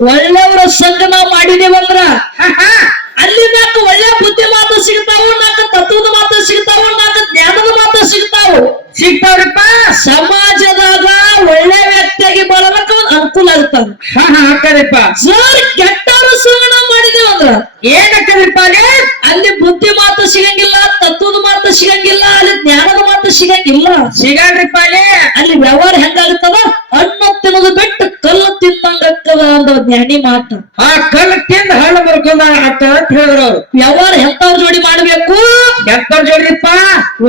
ಒಳ್ಳೆಯವರ ಸಂಘ ನಾವು ಮಾಡಿದೇವಂದ್ರ ಅಲ್ಲಿ ನಾಲ್ಕು ಒಳ್ಳೆ ಬುದ್ಧಿ ಮಾತು ಸಿಗ್ತಾವು, ನಾಲ್ಕು ತತ್ವದ ಮಾತು ಸಿಗ್ತಾವು, ನಾಲ್ಕು ಜ್ಞಾನದ ಮಾತು ಸಿಗ್ತಾವ್ರಿಪ್ಪ. ಸಮಾಜದಾಗ ಒಳ್ಳೆ ವ್ಯಕ್ತಿಯಾಗಿ ಬಳಲಕ್ಕ ಒಂದ್ ಅನುಕೂಲ ಆಗ್ತದ. ಹಾಕರಿಪ್ಪ. ಸರ್ ಕೆಟ್ಟವ್ರ ಸಂಘ ನಾವು ಮಾಡಿದೇವಂದ್ರ ಏನಾಗ್ತದ್ರಿಪ್ಪ ಅಲ್ಲಿ ಬುದ್ಧಿ ಮಾತು ಸಿಗಂಗಿಲ್ಲ, ತತ್ವದ ಮಾತು ಸಿಗಂಗಿಲ್ಲ, ಅಲ್ಲಿ ಜ್ಞಾನದ ಮಾತು ಸಿಗಂಗಿಲ್ಲ. ಸಿಗಲ್ರಿಪ್ಪ ಅಲ್ಲಿ ವ್ಯವಹಾರ ಹೆಂಗಾಗುತ್ತದ, ಹಣ್ಣು ತಿನ್ನೋದು ಬಿಟ್ಟು ಕಲ್ಲು ತಿನ್ನಂಗಾಗ್ತದ ಅಂದ ಜ್ಞಾನಿ ಮಾತು. ಆ ಕಲ್ಲು ತಿಂದ ಹಣ್ಣು ಬರ್ಕೊಂಡ ಅಂತ ಹೇಳಿದ್ರು ಅವ್ರು. ವ್ಯವಹಾರ ಎಂತವ್ರ ಜೋಡಿ ಮಾಡ್ಬೇಕು, ಎಂತವ್ರ ಜೋಡಿಪ್ಪ?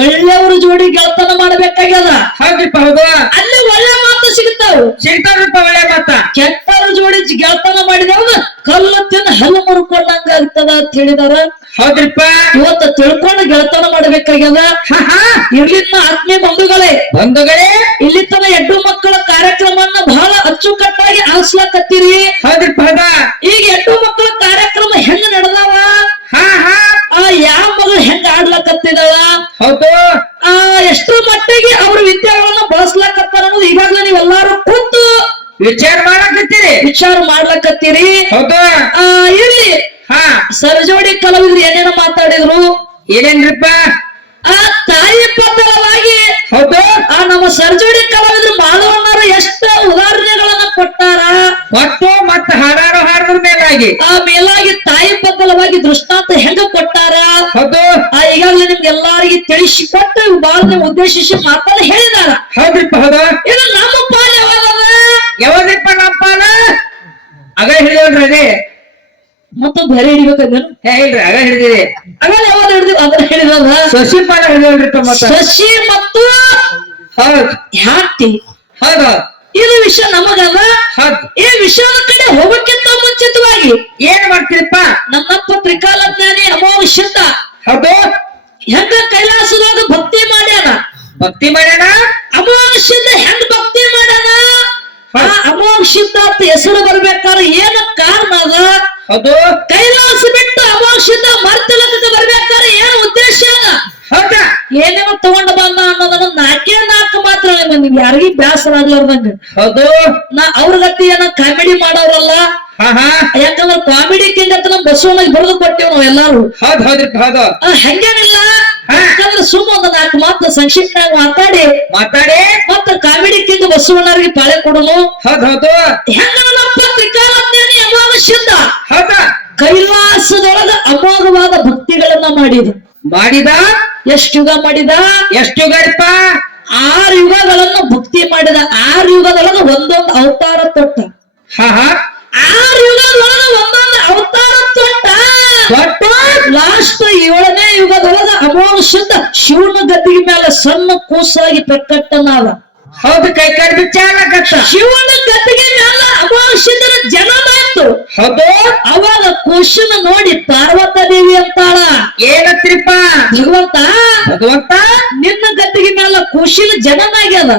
ಒಳ್ಳೆಯವ್ರ ಜೋಡಿ ಗೆಳತನ ಮಾಡ್ಬೇಕಾಗ್ಯದ. ಹೌದ್ರಿಪ್ಪ ಹೌದು. ಅಲ್ಲಿ ಒಳ್ಳೆ ಮಾತು ಸಿಗ್ತಾವ, ಸಿಗ್ತಾವ್ರಿಪ್ಪ ಒಳ್ಳೆ ಮಾತ. ಕೆಟ್ಟವ್ರ ಜೋಡಿ ಗೆಳತನ ಮಾಡಿದವ ಕಲ್ಲು ತಿಂದ ಹಲ್ಲು ಮುರ್ಕೊಂಡಂಗ ಆಗ್ತದ ಅಂತ ಹೇಳಿದಾರ. ಹೌದ್ರಿಪ್ಪ. ಇವತ್ತು ತಿಳ್ಕೊಂಡು ಗೆಳತನ ಮಾಡ್ಬೇಕಾಗ್ಯದ. ಇರ್ಲಿನ್ನ ಆತ್ಮೀಯ ಬಂಧುಗಳೇ, ಇಲ್ಲಿ ತನ ಹೆಣ್ಣು ಮಕ್ಕಳ ಕಾರ್ಯಕ್ರಮವನ್ನ ಬಹಳ ಅಚ್ಚುಕಟ್ಟಾಗಿ ಆಲಿಸ್ಲಾಕತ್ತೀರಿ. ಹೌದ್ರಿಪ್ಪ ಹೌದ. ಈಗ ಹೆಣ್ಣು ಮಕ್ಕಳ ಕಾರ್ಯಕ್ರಮ ಹೆಂಗ ನಡೆದಾವ, ಯಾವ ಮಗಳು ಹೆಂಗ ಆಡ್ಲಕತ್ತಿದಾವ, ಹೌದು, ಎಷ್ಟರ ಮಟ್ಟಿಗೆ ಅವ್ರ ವಿದ್ಯಾಗಳನ್ನ ಬಳಸ್ಲಾಕತ್ತಾರ ಅನ್ನೋದು ಈಗಾಗಲೇ ನೀವೆಲ್ಲಾರು ಕೂತು ವಿಚಾರ ಮಾಡ್ಲಕತ್ತೀರಿ. ಹೌದು. ಇರ್ಲಿ, ಸರಜೋಡಿ ಕಲಾವಿದ್ರು ಏನೇನೋ ಮಾತಾಡಿದ್ರು. ಏನೇನ್ರಿಪ್ಪ? ತಾಯಿ ಪದವಾಗಿ ಹೌದು, ನಮ್ಮ ಸರ್ಜೋಡಿ ಕಲಾವಿದ್ರು ಮಾಧವಣ್ಣರು ಎಷ್ಟು ಉದಾಹರಣೆಗಳನ್ನ ಕೊಟ್ಟಾರ. ಮತ್ತು ಮತ್ತೆ ಹಾಡಾದ್ರ ಮೇಲಾಗಿ ತಾಯಿ ಬದಲವಾಗಿ ದೃಷ್ಟಾಂತ ಹೆಂಗ ಕೊಟ್ಟಾರ. ಹೌದು, ಈಗಾಗಲೇ ನಿಮ್ಗೆ ಎಲ್ಲಾರಿಗೆ ತಿಳಿಸಿಕೊಟ್ಟು ಬಾಳ ಉದ್ದೇಶಿಸಿ ಮಾತಾಡಿ ಹೇಳಿದಾರ. ಹೌದ್ರಿಪ್ಪ ಹೌದು. ಇದು ನಮ್ಮ ಪಾಲ ಯಾವ್ದ್ರಿಪ್ಪ ನಮ್ಮ ಪಾಲ? ಆಗ ಹೇಳಿದ್ರಿ ಅದೇ ಮತ್ತು ಬೇರೆ ಹಿಡಿಬೇಕಂದ್ರೆ ಹೇಳ್ರಿ. ಆಗ ಹಿಡಿದಿರಿ. ಆಗ ಯಾವ್ದು ಹಿಡಿದ್ವಿ ಅದನ್ನ ಹೇಳಿದ ಶಶಿ ಪಾಲ ಹೇಳಿದ್ರಿಪ್ಪ. ಶಶಿ ಮತ್ತು ಹೌದು ಹ್ಯಾತಿ. ಹೌದು, ಇದು ವಿಷಯ ನಮಗಲ್ಲ. ಈ ವಿಷಯದ ಕಡೆ ಹೋಗಕ್ಕಿಂತ ಮುಂಚಿತವಾಗಿ ಏನ್ ಮಾಡ್ತೀರಿಪ್ಪ? ನನ್ನಪ್ಪ ತ್ರಿಕಾಲಜ್ಞಾನಿ ಅಮೋಘಸಿದ್ದ ಹೌದು ಹೆಂಗ ಕೈಲಾಸದಾಗ ಭಕ್ತಿ ಮಾಡ್ಯಾನ. ಅಮೋಘಸಿದ್ದ ಹೆಂಗ ಭಕ್ತಿ ಮಾಡ್ಯಾನ, ಅಮೋಘಸಿದ್ದ ಅಂತ ಹೆಸರು ಬರ್ಬೇಕಾದ್ರೆ ಏನ ಕಾರಣ ಅದ? ಹೌದು, ಕೈಲಾಸ ಬಿಟ್ಟು ಅಮೋಘಸಿದ್ದ ಮರ್ತಲಕ್ಕೆ ಬರ್ಬೇಕಾದ್ರೆ ಏನ್ ಉದ್ದೇಶ ಅದ? ಹೌದಾ? ಏನೇನೋ ತಗೊಂಡ ಬಂದ ಅನ್ನೋದನ್ನ ನಾಲ್ಕು ಮಾತ್ರ ನಿಮ್ಗೆ ಯಾರಿಗೂ ಬ್ಯಾಸರ ಆಗ್ಲಾರ್ದಂಗ. ಹೌದು, ಅವ್ರ ಗತಿ ಏನ ಕಾಮಿಡಿ ಮಾಡೋರಲ್ಲ. ಯಾಕಂದ್ರೆ ಕಾಮಿಡಿ ಕಿಂಗ್ ಅಂತ ನಮ್ ಬಸವನಾಗಿ ಬರೆದು ಕೊಟ್ಟೇವ್ ನಾವ್ ಎಲ್ಲಾರು. ಹೌದ್ರಿಪ್ಪ ಹೌದು. ಹಂಗೇನಿಲ್ಲ, ಯಾಕಂದ್ರೆ ಸುಮ್ಮ ಒಂದು 4 ಮಾತು ಸಂಕ್ಷಿಪ್ತವಾಗಿ ಮಾತಾಡಿ ಮತ್ತ ಕಾಮಿಡಿ ಕಿಂಗ್ ಬಸವಣ್ಣರಿಗೆ ಪಾಳೆ ಕೊಡೋನು. ಹೌದು, ಹೆಂಗ ತ್ರಿಕಾಲಜ್ಞಾನಿ ಅಮೋಘಸಿದ್ದ ಹೌದ ಕೈಲಾಸದೊಳಗ ಅಮೋಘವಾದ ಭಕ್ತಿಗಳನ್ನ ಮಾಡಿದ. ಎಷ್ಟು ಯುಗ ಮಾಡಿದ? ಎಷ್ಟು ಯುಗರಿಪ್ಪ? 6 ಯುಗಗಳನ್ನು ಭಕ್ತಿ ಮಾಡಿದ. 6 ಯುಗದೊಳಗ ಒಂದೊಂದು ಅವತಾರ ತೊಟ್ಟ. 6 ಯುಗದೊಳಗ ಒಂದೊಂದು ಅವತಾರ ತೊಟ್ಟ. ಲಾಸ್ಟ್ 7ನೇ ಯುಗದೊಳಗ ಅಮೋಘಸಿದ್ದ ಶಿವನ ಗದ್ದಿಗೆ ಮೇಲೆ ಸಣ್ಣ ಕೂಸಾಗಿ ಪ್ರಕಟನಾದ. ಹೌದು, ಕೈ ಕಡ್ದು ಚಾಲಕತ್ತ. ಶಿವನ ಗದ್ದಿಗೆ ಮೇಲೆ ಅಮೋಘಸಿದ್ದರ ಜನಮಾಯ್ತು. ಹೌದು, ಅವಾಗ ಕೂಶನ ನೋಡಿ ಪಾರ್ವತ ದೇವಿ ಅಂತಾಳ. ಏನತ್ರಿಪ್ಪ? ಭಗವಂತ ನಿನ್ನ ಗದ್ದಿಗೆ ಮೇಲೆ ಕೂಶಿನ ಜನನಾಗ್ಯದ.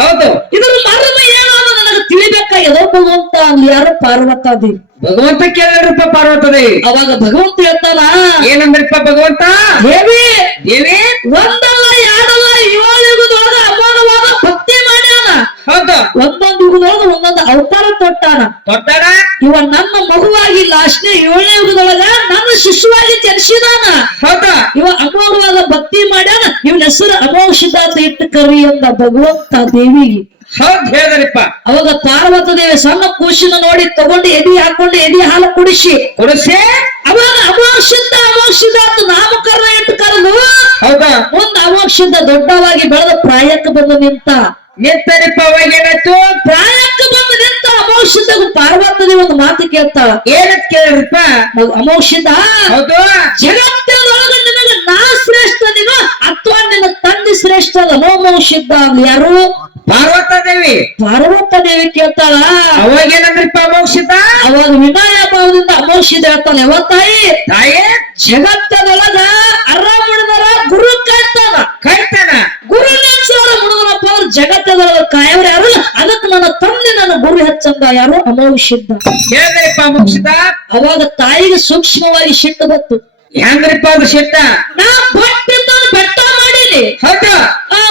ಹೌದು, ಇದ್ರ ಮರ್ಮ ಏನು ನನಗೆ ತಿಳಿಬೇಕಾಗ್ಯದ. ಭಗವಂತ ಅಲ್ಲಿ ಯಾರು ಪಾರ್ವತ ದೇವಿ. ಭಗವಂತ ಕೇಳಿದ್ರಪ್ಪ ಪಾರ್ವತ ದೇವಿ. ಅವಾಗ ಭಗವಂತ ಹೇಳ್ತಾನ, ಏನಂದ್ರಿಪ್ಪ ಭಗವಂತ? ದೇವಿ ಒಂದಲ್ಲ ಎರಡಲ್ಲ 7 ಯುಗದೊಳಗ ಅಮೋಘವಾದ ಭಕ್ತಿ ಮಾಡ್ಯಾನ. ಹೌದು, ಒಂದೊಂದು ಯುಗದೊಳಗ ಒಂದೊಂದು ಅವತಾರ ತೊಟ್ಟಾನ. ಇವ ನನ್ನ ಮಗುವಾಗಿ ಲಾಸ್ಟ್ನೇ 7ನೇ ಯುಗದೊಳಗ ನನ್ನ ಶಿಶುವಾಗಿ ಜನಿಸಿದಾನ. ಹೌದ, ಇವ ಅಮೋಘವಾದ ಭಕ್ತಿ ಮಾಡ್ಯಾನ. ಇವನ ಹೆಸರು ಅಮೋಘಸಿದ್ದ ಅಂತ ಇಟ್ಟು ಕರಿ ಅಂದ ಭಗವಂತ ದೇವಿಗೆ. ಹೌದ್ ಹೇಳಿದ್ರಿಪ್ಪ. ಅವಾಗ ಪಾರ್ವತ ದೇವಿ ಸಣ್ಣ ಕೂಸಿನ ನೋಡಿ ತಗೊಂಡು ಎದಿ ಹಾಕೊಂಡು ಎದಿ ಹಾಲು ಕುಡಿಸಿ ಅವಾಗ ಅಮೋಘಸಿದ್ದ ಅಂತ ನಾಮಕರಣ ಇಟ್ಟು ಕರೆದು ಹೌದಾ ಮುಂದ ಅಮೋಘಸಿದ್ದ ದೊಡ್ಡವಾಗಿ ಬೆಳೆದ ಪ್ರಾಯಕ್ಕೆ ಬಂದು ನಿಂತರಿಪ್ಪ. ಅವಾಗ ಏನಾಯ್ತು? ಪ್ರಾಯಕ್ಕೆ ಬಂದು ನಿಂತ ಅಮೋಘಸಿದ್ದಾಗ ಪಾರ್ವತ ದೇವಿ ಒಂದು ಮಾತು ಕೇಳ್ತಾಳ. ಏನಂತ ಕೇಳಿದ್ರಿಪ್ಪ? ಅಮೋಘಸಿದ್ದ, ಹೌದು, ಜಗತ್ತಿನೊಳಗೆ ನಿನಗೆ ನಾ ಶ್ರೇಷ್ಠ ನೀನು ಅಥವಾ ನಿನ್ನ ತಂದೆ ಶ್ರೇಷ್ಠ ಅಮೋಘಸಿದ್ದ ಯಾರು? ಪಾರ್ವತ ದೇವಿ. ಪಾರ್ವತ ದೇವಿ ಕೇಳ್ತಾಳ. ಅವಾಗ ಏನಂದ್ರಿಪ್ಪ ಅಮೋಘಸಿದ್ದ? ಅವಾಗ ವಿನಯ ಭಾವದಿಂದ ಅಮೋಘಸಿದ್ದ ಹೇಳ್ತಾನೆ, ತಾಯಿ ಜಗತ್ತದೊಳಗ ಮುಡಿದರ ಗುರು ಕಾಯ್ತಾನ. ಗುರು ಮುಡಿದರಪ್ಪ ಅವ್ರ ಜಗತ್ತದೊಳಗ ಕಾಯವ್ರ ಯಾರು? ಅದಕ್ಕೆ ನನ್ನ ತಂದೆ ನನ್ನ ಗುರು ಹೆಚ್ಚಂದ ಯಾರು? ಅಮೋಘಸಿದ್ದ. ಹೇಳಿದ್ರಿಪ್ಪ ಅಮೋಘಸಿದ್ದ. ಅವಾಗ ತಾಯಿಗೆ ಸೂಕ್ಷ್ಮವಾಗಿ ಸಿಟ್ಟು ಬತ್ತು. ಹೆಂಗ್ರಿಪ್ಪ ಅದು ಸಿಟ್ಟ? ನಾ ಬೆಟ್ಟ ಮಾಡೀನಿ. ಹೌದಾ?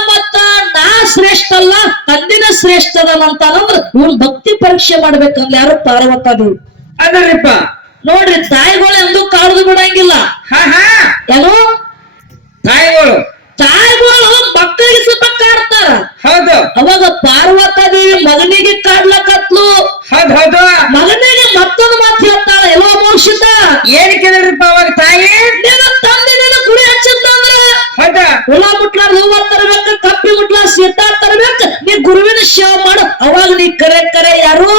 ಮತ್ತ ನಾ ಶ್ರೇಷ್ಠ ಅಲ್ಲ ತಂದಿನ ಶ್ರೇಷ್ಠ ಅದಂತ ಅಂದ್ರೆ ಇವ್ರು ಭಕ್ತಿ ಪರೀಕ್ಷೆ ಮಾಡ್ಬೇಕಂದ್ರೆ ಯಾರು ಪಾರ್ವತಾದೇವಿ ಅದಲ್ರಿಪ್ಪ. ನೋಡ್ರಿ ತಾಯಿಗಳು ಎಂದೂ ಕಾಡ್ದು ಬಿಡಂಗಿಲ್ಲ. ಹಾ ಹಾ ಏನೋ ತಾಯಿಗಳು ತಾಯಿಗಳು ಮಕ್ಕಳಿಗೆ ಸ್ವಲ್ಪ ಕಾಡ್ತಾರ. ಹೌದು ಅವಾಗ ಪಾರ್ವತಾದೇವಿ ಮಗನಿಗೆ ಕಾಡ್ಲಕತ್ಲು. ಹೌದು ಮಗನಿಗೆ ಮತ್ತೊಂದು ಮಾತು ಹೇಳ್ತಾಳ, ಎಲ್ಲೋ ಮೋಕ್ಷಿತ ಏನ್ ಕೇಳಿದ್ರಿಪ್ಪ ಅವಾಗ ತಾಯಿ? ನಿನ್ನ ತಂದೆ ನಿನ್ನ ಗುಡಿ ಹಚ್ಚಿದ್ದಂದ್ರ ಹೌದ ಹುಳ ಮುಟ್ಲಾರ್ದ ಹೂವ ತರಬೇಕ, ಕಪ್ಪಿ ಮುಟ್ಲಾ ಸೀತಾ ತರಬೇಕ, ನೀ ಗುರುವಿನ ಸೇವೆ ಮಾಡು. ಅವಾಗ ನೀ ಕರೆ ಯಾರು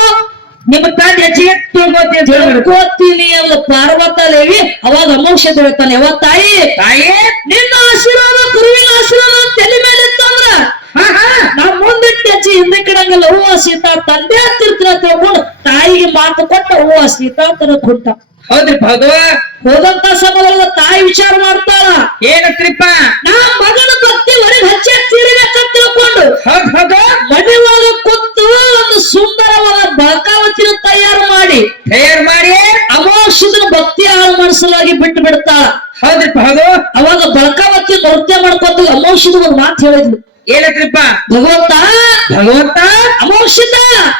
ನಿಮ್ಮ ತಂದೆ ಹೆಚ್ಚಿಗೆ ತಿಳ್ಕೊತೀನಿ ಅಲ್ಲ ಪಾರ್ವತಾದೇವಿ. ಅವಾಗ ಅಮೋಕ್ಷತೆ ಹೇಳ್ತಾನೆ, ಯಾವ ತಾಯಿ ತಾಯಿ ನಿನ್ನ ಆಶೀರ್ವಾದ ಗುರುವಿನ ಆಶೀರ್ವಾದ ತಲೆ ಮೇಲೆ ಇತ್ತಂದ್ರ ಹಾ ಹಾ ನಾ ಮುಂದಿಟ್ಟು ಹೆಚ್ಚಿ ಹಿಂದೆ ಕಿಡಂಗಿಲ್ಲ. ಹೂವ ಸೀತಾ ತಂದೆ ಹತ್ತಿರ್ತೀರ ತಿಳ್ಕೊಂಡು ತಾಯಿಗೆ ಮಾತು ಕೊಟ್ಟ ಹೂವ ಸೀತಾ ತರ ಕೊಟ್ಟ. ಹೌದ್ರಿಪ್ಪ ಹೌದು. ಹೋದಂತ ಸಮಯದಲ್ಲಿ ತಾಯಿ ವಿಚಾರ ಮಾಡ್ತಾಳ, ಏನತ್ರಿಪ್ಪ? ನಾ ಮಗನ ಭಕ್ತಿ ಹೊರಗೆ ಹಚ್ಚಿರ್ಬೇಕಂತ ತಿಳ್ಕೊಂಡು ಹೌದು ಮನೆ ಒಳಗೆ ಕೂತು ಒಂದು ಸುಂದರವಾದ ಬಳಕಾವತಿನ ತಯಾರು ಮಾಡಿ ಅಮೋಕ್ಷದನ ಭಕ್ತಿ ಹಾಳು ಮಾಡಿಸಲಾಗಿ ಬಿಟ್ಟು ಬಿಡ್ತಾಳ. ಹೌದ್ರಿಪ್ಪ ಹೌದು. ಅವಾಗ ಬಳಕಾವತಿ ನೃತ್ಯ ಮಾಡ್ಕೊಂತ ಅಮೋಕ್ಷದ ಒಂದು ಮಾತು ಹೇಳಿದ್ಲು, ಏನತ್ರಿಪ್ಪ? ಭಗವಂತ ಅಮೋಕ್ಷದ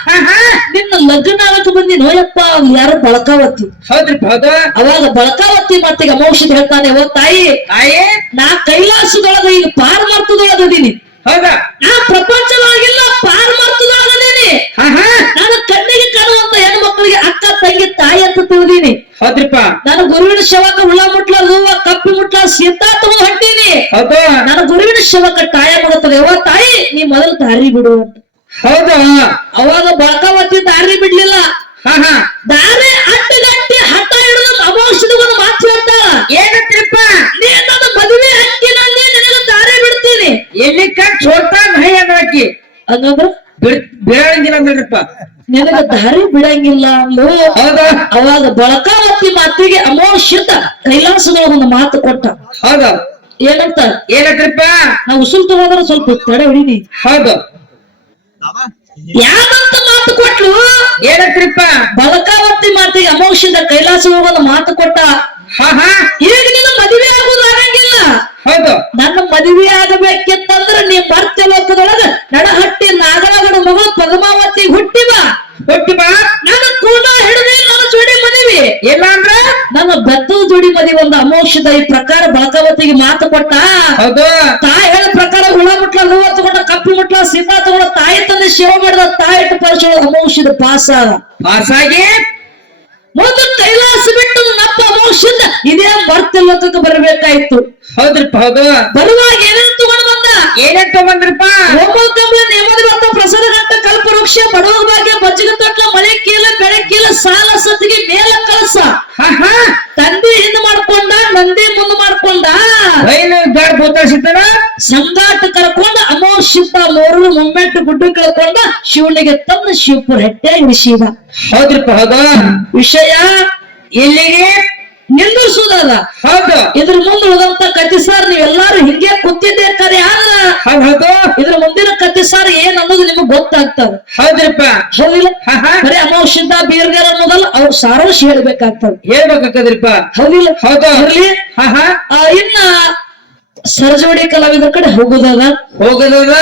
ಹಾ ಹಾ ನಿನ್ನ ಲಗ್ನ ಆಗಕ್ಕೆ ಬಂದಿ ನೋಯಪ್ಪ ಯಾರು ಬಳಕಾವತಿ. ಹೌದ್ರಿಪ್ಪ ಹೌದು. ಅವಾಗ ಬಳಕಾವತಿ ಮಾತಿಗೆ ಅಮೋಕ್ಷದ ಹೇಳ್ತಾನೆ, ಓ ತಾಯಿ ತಾಯಿ ನಾ ಕೈಲಾಸದೊಳಗ ಈಗ ಪಾರಮಾರ್ಥದೊಳಗದೀನಿ. ಹೌದಾ? ನಾ ಪ್ರಪಂಚದೊಳಗಿಲ್ಲ ಪಾರಮಾರ್ಥದೊಳಗದೀನಿ. ಹಾ ಹಾ ನಾನು ಕಣ್ಣಿಗೆ ಕಾಣುವಂತ ಹೆಣ್ಣು ಮಕ್ಕಳಿಗೆ ಅಕ್ಕ ತಂಗಿ ತಾಯಿ ಅಂತ ತಿಳಿದೀನಿ. ಹೌದ್ರಿಪ್ಪ. ನಾನು ಗುರುವಿನ ಶವಕ ಹುಳ ಮುಟ್ಲ ಹೂವ ಕಪ್ಪಿ ಮುಟ್ಲ ಸೀತಾ ತಗೊಂಡ್ ಹೊಂಟೀನಿ. ಹೌದು ನಾನು ಗುರುವಿನ ಶವಕ ತಾಯ ಮಾಡುತ್ತದೆ, ಯಾವ ತಾಯಿ ನೀ ಮೊದಲು ದಾರಿ ಬಿಡು ಅಂತ. ಹೌದು. ಅವಾಗ ಬಳಕಾವತಿ ದಾರಿ ಬಿಡ್ಲಿಲ್ಲ. ಹಾ ಹಾ ದಾರಿ ಅಡ್ಡಗಟ್ಟಿ ಹಠ ಹಿಡಿದು ಅಮೋಕ್ಷದ ಒಂದು ಮಾತು ಹೇಳ್ತಾಳ, ಏನತ್ರಿಪ್ಪ? ನೀ ನನ್ನ ಮದುವೆ ಹಕ್ಕಿನಲ್ಲಿ ನಿನಗೆ ದಾರಿ ಬಿಡ್ತೀನಿ. ಎಲ್ಲಿ ಕಟ್ ಸೋಡ್ತಾ ನೈ ಅನ್ನಿ ಹಂಗಂದ್ರ ಬಿಡಂಗಿಲ್ಲ ಅಂದ್ರಿಪ್ಪ. ನಿನಗ ದಾರಿ ಬಿಡಂಗಿಲ್ಲ ಅಂದು. ಹೌದಾ? ಅವಾಗ ಬಳಕಾವತಿ ಮಾತಿಗೆ ಅಮೋಕ್ಷಿತ ಕೈಲಾಸದೊಳಗ ಒಂದು ಮಾತು ಕೊಟ್ಟ. ಹೌದು ಏನಂತ? ಏನತ್ರಿಪ್ಪ? ನಾವು ಉಸುಲ್ ತಗೋದ್ರ ಸ್ವಲ್ಪ ತಡೆ ಹೊಡಿನಿ. ಹೌದು ಯಾವಂತ ಮಾತು ಕೊಟ್ಲು? ಏನತ್ರಿಪ್ಪ? ಬಳಕಾವತಿ ಮಾತಿಗೆ ಅಮೋಕ್ಷಿತ ಕೈಲಾಸದೊಳಗ ಒಂದು ಮಾತು ಕೊಟ್ಟ. ಹಾ ಹಾ ಈಗ ನಿನ್ನ ಮದುವೆ ಆಗುದು ಆಗಂಗಿಲ್ಲ. ಹೌದು ನನ್ನ ಮದುವೆ ಆಗಬೇಕಿತ್ತಂದ್ರ ನೀ ಮರ್ತ್ಯ ಲೋಕದೊಳಗ ನಡಹಟ್ಟಿ ನಾಗರಾಗಡ ಮಗಳು ಪದ್ಮಾವತಿ ಹುಟ್ಟಿವ ಬಾ. ನಾನು ಕೂಡ ಹಿಡಿದೆ ನನ್ನ ಜೋಡಿ ಮದುವೆ ಇಲ್ಲ ಅಂದ್ರ ನನ್ನ ಬೆತ್ತದ ಜೋಡಿ ಮದುವೆ. ಒಂದು ಅಮೋಕ್ಷದ ಈ ಪ್ರಕಾರ ಬಳಕಾವತಿಗೆ ಮಾತು ಕೊಟ್ಟ. ಹೌದು ತಾಯಿ ಹೇಳ ಪ್ರಕಾರ ಹುಳ ಮುಟ್ಲ ಹೂವ ತಗೊಂಡ ಕಪ್ಪಿ ಮುಟ್ಲ ಸೀತಾ ತಗೊಂಡ ತಾಯಿ ತಂದೆ ಸೇವೆ ಮಾಡಿದ ತಾಯಿ ಇಟ್ಟು ಪರಿಚಯ ಅಮೋಕ್ಷದ ಪಾಸ ಪಾಸಾಗಿ ಒಂದು ಕೈಲಾಸ ಬಿಟ್ಟು ನಪ್ಪ ಅಮೋಕ್ಷದ ಇದೇ ಮರ್ತ್ಯ ಲೋಕಕ್ಕೆ ಬರಬೇಕಾಯ್ತು. ಹೌದ್ರಿಪ್ಪ ಹೌದು. ಬರುವಾಗ ಏನೇನು ತಗೊಂಡು ಬಂದ? ಏನೇನ್ ತಗೊಂಡ್ರಿಪ್ಪ? ಹೋಮದ ಕಂಬಳ ನೇಮದ ಬರ್ತ ಪ್ರಸಾದ ಗಂಟ ಕಲ್ಪವೃಕ್ಷ ಬಡವ ಭಾಗ್ಯ ಬಜ್ಜಿನ ತೊಟ್ಲ ಮಳೆ ಕೀಲ ಬೆಳೆ ಕೀಲ ಸಾಲ ಸತ್ತಿಗೆ ಮೇಲ ಕಳಸ. ಹಾ ಹಾ ತಂದೆ ಹಿಂದ್ ಮಾಡ್ಕೊಂಡ ನಂದಿ ಮುಂದ್ ಮಾಡ್ಕೊಂಡ ಬೈಲು ಬ್ಯಾಡ ಬೋತಾಡ್ಸಿದ್ದಾನ. ಸಂಗಾಟ ಕರ್ಕೊಂಡ ಅಮೋಕ್ಷಿತ ಮೂರು ಮೊಮ್ಮೆಂಟು ಗುಡ್ಡು ಕಳ್ಕೊಂಡ ಶಿವನಿಗೆ ತಂದು ಶಿವಪುರ ಹೆಟ್ಟೆ ಇಳಿಸಿದ. ಹೌದ್ರಿಪ್ಪ ಹೌದು. ವಿಷಯ ಇಲ್ಲಿಗೆ ನಿಂದಿಸುವುದಲ್ಲ. ಹೌದು ಇದ್ರ ಮುಂದೆ ಉಳಿದಂತ ಕಥೆ ಸಾರ್ ನೀವೆಲ್ಲಾರು ಹಿಂಗೆ ಕೂತಿದ್ದೆ ಕರೆ ಅಲ್ಲ. ಹೌದು ಇದ್ರ ಮುಂದಿನ ಕಥೆ ಸಾರ್ ಏನ್ ಅನ್ನೋದು ನಿಮಗ್ ಗೊತ್ತಾಗ್ತದೆ. ಹೌದ್ರಿಪ್ಪ. ಹೌದಿಲ್ಲ? ಹಾ ಹಾ ಬರೀ ಅಮೋಕ್ಷಿತ ಬೀರ್ಗಾರ ಅನ್ನೋದಲ್ಲ, ಅವ್ರ ಸಾರಾಂಶ ಹೇಳ್ಬೇಕಾಗ್ತದೆ. ಹೇಳ್ಬೇಕಾಕದ್ರಿಪ್ಪ. ಹೌದಿಲ್ಲ? ಹೌದು ಇರ್ಲಿ. ಹಾ ಹಾ ಇನ್ನ ಸರಜೋಡಿ ಕಲಾವಿದರ ಕಡೆ ಹೋಗುದಾಗ ಹೋಗದ